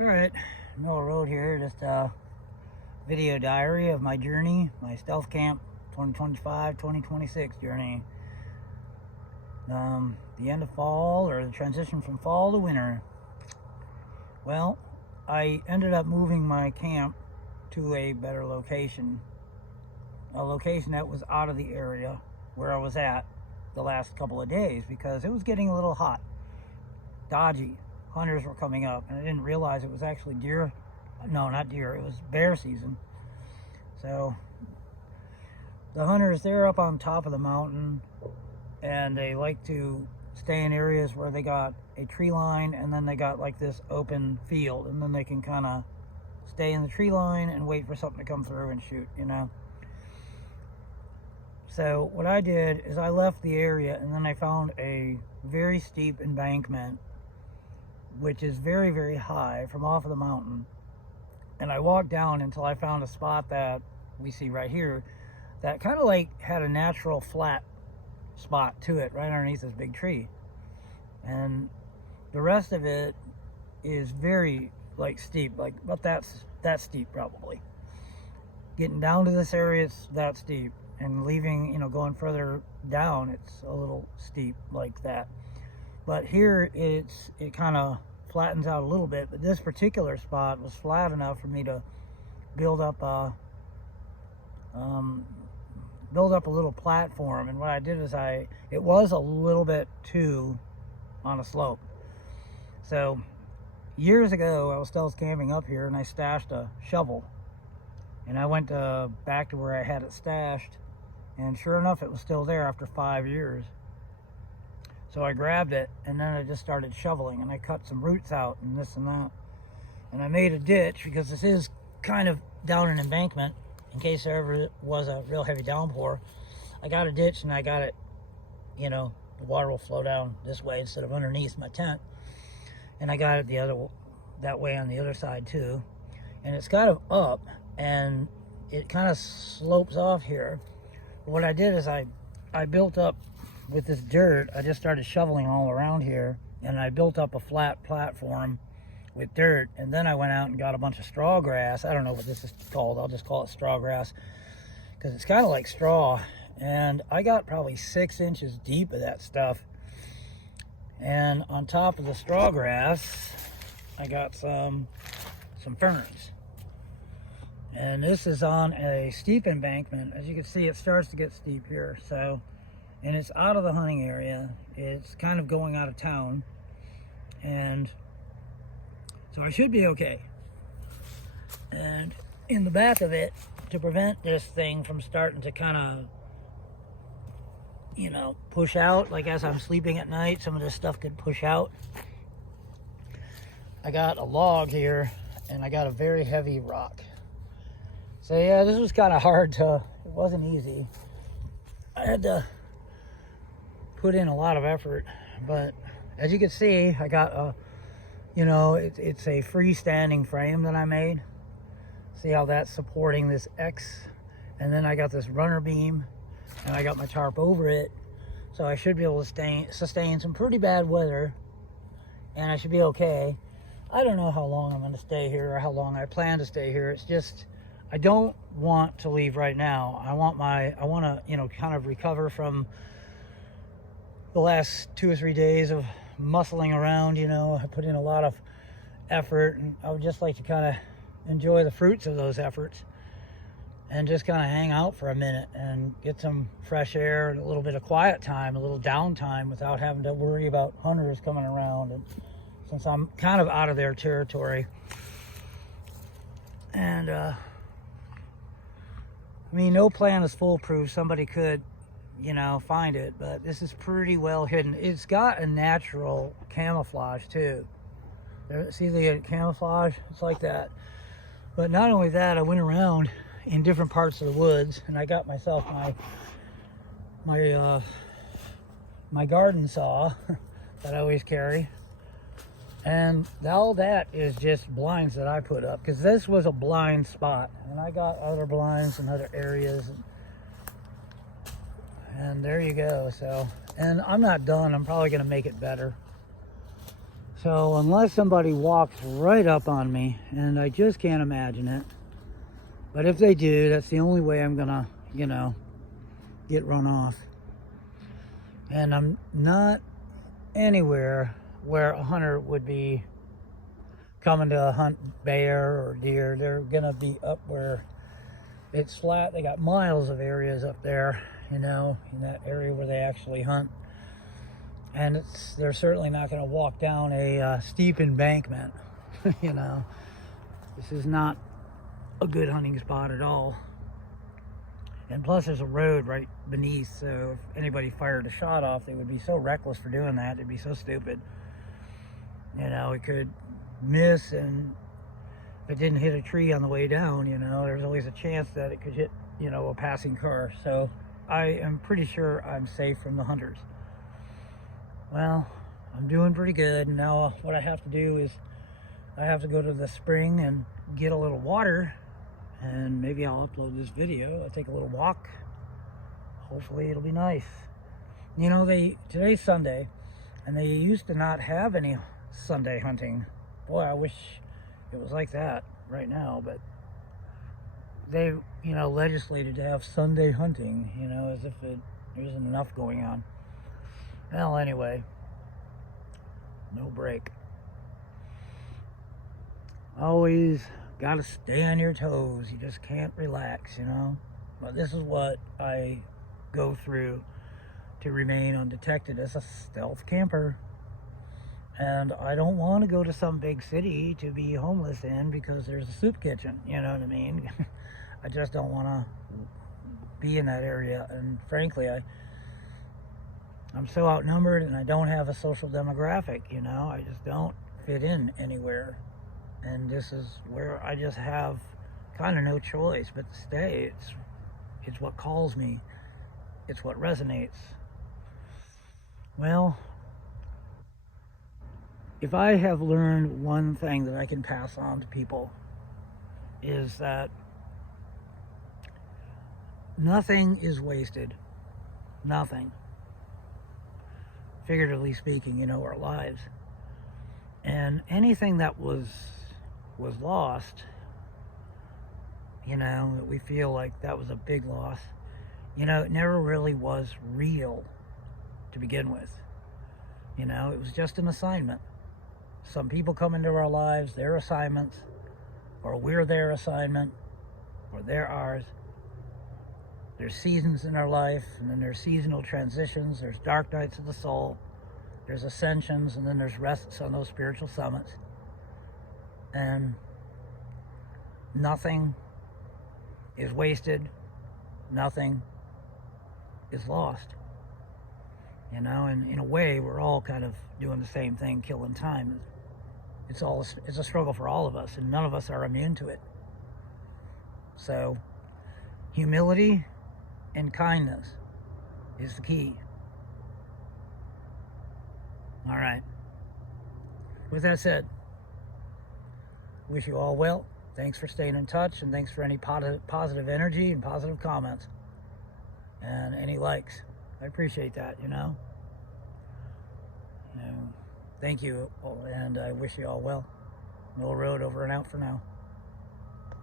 Alright, Mill Road here, just a video diary of my journey, my Stealth Camp 2025-2026 journey. The end of fall, or the transition from fall to winter. Well, I ended up moving my camp to a better location. A location that was out of the area where I was at the last couple of days, because it was getting a little hot, dodgy. Hunters were coming up, and I didn't realize it was actually deer. No, not deer. It was bear season. So the hunters, they're up on top of the mountain, and they like to stay in areas where they got a tree line, and then they got like this open field, and then they can kind of stay in the tree line and wait for something to come through and shoot, you know. So what I did is I left the area, and then I found a very steep embankment, which is very, very high from off of the mountain. And I walked down until I found a spot that we see right here that kind of like had a natural flat spot to it right underneath this big tree. And the rest of it is very like steep, like but that's steep probably. Getting down to this area, it's that steep, and leaving, you know, going further down, it's a little steep like that. But here it kind of flattens out a little bit, but this particular spot was flat enough for me to build up a little platform. And what I did is it was a little bit too on a slope. So years ago I was stealth camping up here, and I stashed a shovel, and I went back to where I had it stashed, and sure enough it was still there after 5 years. So I grabbed it, and then I just started shoveling, and I cut some roots out and this and that. And I made a ditch, because this is kind of down an embankment in case there ever was a real heavy downpour. I got a ditch, and I got it, you know, the water will flow down this way instead of underneath my tent. And I got it that way on the other side too. And it's kind of up, and it kind of slopes off here. But what I did is I built up with this dirt. I just started shoveling all around here, and I built up a flat platform with dirt, and then I went out and got a bunch of straw grass. I don't know what this is called. I'll just call it straw grass, because it's kind of like straw. And I got probably 6 inches deep of that stuff. And on top of the straw grass, I got some ferns. And this is on a steep embankment. As you can see, it starts to get steep here. And it's out of the hunting area. It's kind of going out of town. And so I should be okay. And in the back of it, to prevent this thing from starting to kind of, you know, push out, like as I'm sleeping at night, some of this stuff could push out. I got a log here, and I got a very heavy rock. So yeah, this was kind of hard it wasn't easy. I had to put in a lot of effort, but as you can see, I got it's a freestanding frame that I made. See how that's supporting this X, and then I got this runner beam, and I got my tarp over it, so I should be able to sustain some pretty bad weather, and I should be okay. I don't know how long I'm going to stay here, or how long I plan to stay here. It's just I don't want to leave right now. I want to, you know, kind of recover from the last 2 or 3 days of muscling around. You know, I put in a lot of effort, and I would just like to kind of enjoy the fruits of those efforts, and just kind of hang out for a minute and get some fresh air and a little bit of quiet time, a little downtime, without having to worry about hunters coming around, and since I'm kind of out of their territory. And I mean, no plan is foolproof. Somebody could, you know, find it, but this is pretty well hidden. It's got a natural camouflage too. See the camouflage? It's like that. But not only that, I went around in different parts of the woods, and I got myself my garden saw that I always carry, and all that is just blinds that I put up, because this was a blind spot, and I got other blinds in other areas, and there you go. So, and I'm not done. I'm probably going to make it better. So unless somebody walks right up on me, and I just can't imagine it, but if they do, that's the only way I'm gonna, you know, get run off. And I'm not anywhere where a hunter would be coming to hunt bear or deer. They're gonna be up where it's flat. They got miles of areas up there, you know, in that area where they actually hunt. And they're certainly not going to walk down a steep embankment. You know, this is not a good hunting spot at all. And plus there's a road right beneath, so if anybody fired a shot off, they would be so reckless for doing that. It'd be so stupid. You know, it could miss, and if it didn't hit a tree on the way down, you know, there's always a chance that it could hit, you know, a passing car. So I am pretty sure I'm safe from the hunters. Well, I'm doing pretty good. Now what I have to do is I have to go to the spring and get a little water, and maybe I'll upload this video. I'll take a little walk. Hopefully it'll be nice. You know, today's Sunday, and they used to not have any Sunday hunting. Boy, I wish it was like that right now, but they, you know, legislated to have Sunday hunting, you know, as if there isn't enough going on. Well, anyway, no break. Always got to stay on your toes. You just can't relax, you know. But this is what I go through to remain undetected as a stealth camper. And I don't want to go to some big city to be homeless in because there's a soup kitchen, you know what I mean? I just don't want to be in that area. And frankly, I'm so outnumbered, and I don't have a social demographic, you know. I just don't fit in anywhere. And this is where I just have kind of no choice but to stay. It's what calls me. It's what resonates. Well, if I have learned one thing that I can pass on to people, is that nothing is wasted. Nothing. Figuratively speaking, you know, our lives. And anything that was lost, you know, that we feel like that was a big loss, you know, it never really was real to begin with. You know, it was just an assignment. Some people come into our lives, their assignments, or we're their assignment, or they're ours. There's seasons in our life, and then there's seasonal transitions. There's dark nights of the soul. There's ascensions, and then there's rests on those spiritual summits. And nothing is wasted. Nothing is lost. You know, and in a way, we're all kind of doing the same thing, killing time. It's a struggle for all of us, and none of us are immune to it. So, humility and kindness is the key. All right. With that said, wish you all well. Thanks for staying in touch, and thanks for any positive energy and positive comments and any likes. I appreciate that, you know. Thank you, and I wish you all well. Middle Road over and out for now.